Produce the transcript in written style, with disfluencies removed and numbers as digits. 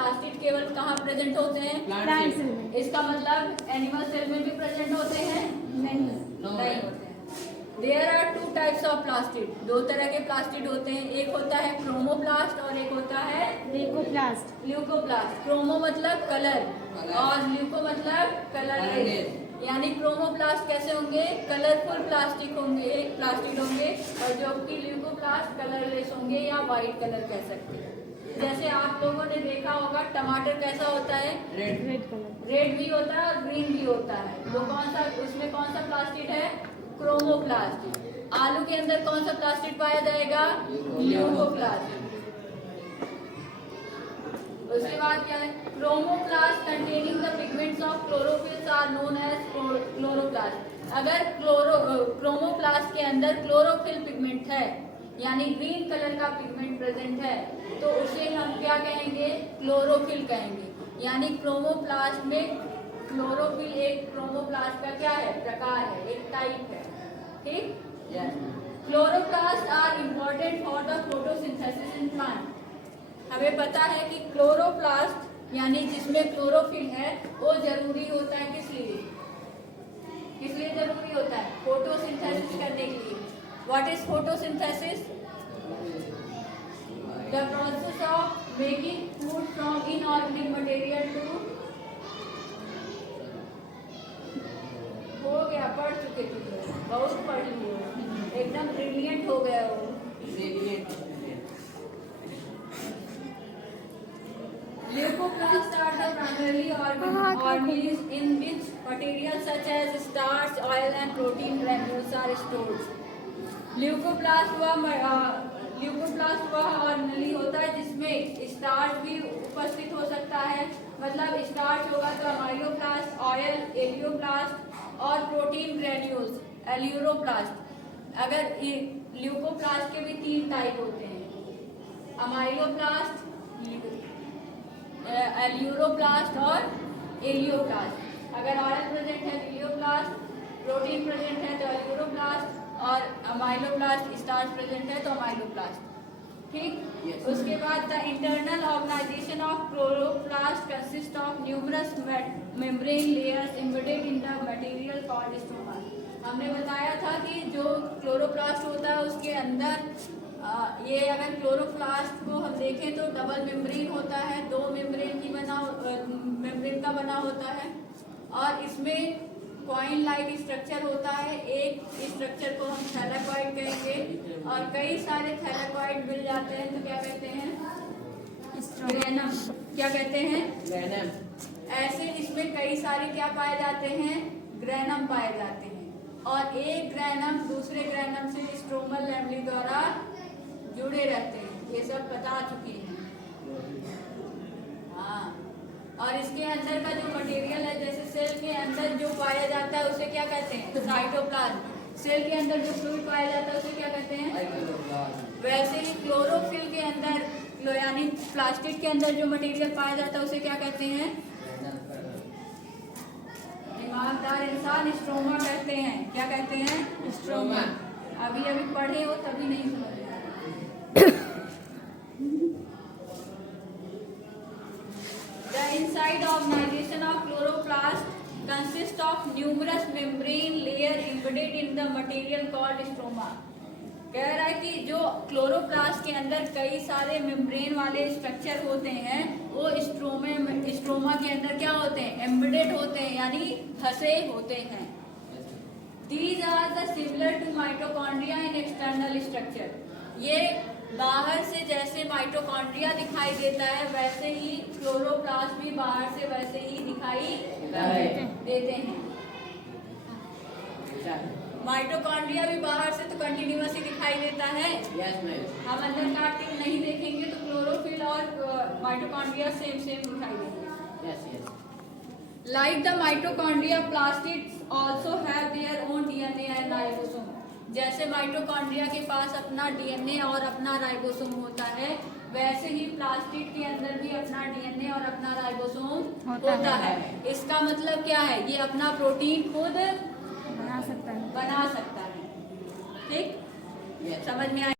Plastid केवल कहाँ present होते हैं? प्लांट सेल में। इसका मतलब एनिमल सेल में भी प्रेजेंट होते हैं? नहीं। नहीं होते हैं। There are two types of plastid, दो तरह के प्लास्टिड होते हैं, एक होता है क्रोमोप्लास्ट और एक होता है ल्यूकोप्लास्ट। ल्यूकोप्लास्ट। क्रोमो मतलब कलर और ल्यूको मतलब कलरलेस। यानी क्रोमोप्लास्ट कैसे होंगे? कलरफुल प्लास्टिक होंगे, प्लास्टिड होंगे, और जो कि ल्यूकोप्लास्ट कलरलेस होंगे या वाइट कलर कह सकते हैं। जैसे आप लोगों ने देखा होगा टमाटर कैसा होता है? Red colour. रेड भी होता है और ग्रीन भी होता है। तो कौन सा, उसमें कौन सा प्लास्टिड है? क्रोमोप्लास्ट। आलू के अंदर कौन सा प्लास्टिड पाया जाएगा? ल्यूकोप्लास्ट। उसके बाद क्या है? Chromoplast containing the pigments of chlorophylls are known as chloroplast. अगर क्रोमोप्लास्ट के अंदर क्लोरोफिल पिगमेंट है यानी ग्रीन कलर का पिगमेंट प्रेजेंट है तो उसे हम क्या कहेंगे? क्लोरोफिल कहेंगे। यानी क्रोमोप्लास्ट में क्लोरोफिल एक क्रोमोप्लास्ट का क्या है? प्रकार है, एक टाइप है। ठीक? Chloroplast are important for the photosynthesis in plant. हमें पता है कि क्लोरोप्लास्ट यानी जिसमें क्लोरोफिल है वो जरूरी होता है किस लिए? किस लिए जरूरी होता है? फोटोसिंथेसिस करने के लिए। What is photosynthesis? The process of making food from inorganic material to, हो गया, पढ़ चुके थे, बहुत पढ़ लिए, एकदम ब्रिलियंट हो गया वो। Leucoplasts are the primarily organelles in which materials such as starch, oil and protein granules are stored. Leucoplast वह ऑर्गेनेल होता है जिसमें स्टार्च भी उपस्थित हो सकता है। मतलब स्टार्च होगा तो अमाइलोप्लास्ट, ऑयल एलियोप्लास्ट और प्रोटीन ग्रेन्यूल्स एल्यूरोप्लास्ट। अगर ल्यूकोप्लास्ट के भी 3 टाइप होते हैं, अमाइलोप्लास्ट, एल्यूरोप्लास्ट और एलियोप्लास्ट। अगर ऑयल प्रेजेंट है तो एलियोप्लास्ट, प्रोटीन प्रेजेंट है तो एल्यूरोप्लास्ट और अमाइलोप्लास्ट, स्टार्च प्रेजेंट है तो अमाइलोप्लास्ट। ठीक? उसके बाद the internal organisation of chloroplast consist of numerous membrane layers embedded in the material called stroma. हमने बताया था कि जो क्लोरोप्लास्ट होता है उसके अंदर ये अगर क्लोरोप्लास्ट को हम देखें तो डबल मेम्ब्रेन होता है, 2 मेम्ब्रेन का बना होता है और इसमें कॉइन लाइक स्ट्रक्चर होता है। एक स्ट्रक्चर को हम थैलेकॉइड कहेंगे और कई सारे थैलेकॉइड मिल जाते हैं तो क्या कहते हैं? ग्रेनम। क्या कहते हैं? ग्रेनम। ऐसे इसमें कई सारे क्या पाए जाते हैं? ग्रेनम पाए जाते हैं और एक ग्रेनम दूसरे ग्रेनम से स्ट्रोमल लैमेली द्वारा जुड़े रहते हैं। ये सब बता चुके हैं। हाँ, और इसके अंदर का जो मटेरियल है, जैसे सेल के अंदर जो पाया जाता है उसे क्या कहते हैं? साइटोप्लाज्म। सेल के अंदर जो फ्लूइड पाया जाता है उसे क्या कहते हैं? वैसे ही क्लोरोफिल के अंदर यानी प्लास्टिक के अंदर जो मटेरियल पाया जाता है उसे क्या कहते हैं? दिमागदार इंसान स्ट्रोमा कहते हैं। क्या कहते हैं? स्ट्रोमा। अभी पढ़े हो तभी नहीं समझ। The inside organization of chloroplast consists of numerous membrane layer embedded in the material called stroma. कह रहा है कि जो क्लोरोप्लास्ट के अंदर कई सारे मेम्ब्रेन वाले स्ट्रक्चर होते हैं वो स्ट्रोमा के अंदर क्या होते हैं? एम्बेडेड होते हैं यानी फंसे होते हैं। These are the similar to mitochondria in external structure. ये बाहर से जैसे माइटोकॉन्ड्रिया दिखाई देता है वैसे ही क्लोरोप्लास्ट भी बाहर से वैसे ही दिखाई देते हैं। माइटोकॉन्ड्रिया भी बाहर से तो कंटिन्यूअस ही दिखाई देता है। हम अंदर का आर्टिकल नहीं देखेंगे तो क्लोरोफिल और माइटोकॉन्ड्रिया सेम दिखाई देंगे। Like the mitochondria, plastids also have their own DNA and ribosome. जैसे माइटोकॉन्ड्रिया के पास अपना डीएनए और अपना राइबोसोम होता है वैसे ही प्लास्टिड के अंदर भी अपना डीएनए और अपना राइबोसोम होता है। इसका मतलब क्या है? ये अपना प्रोटीन खुद बना सकता है। ठीक? समझ में आया?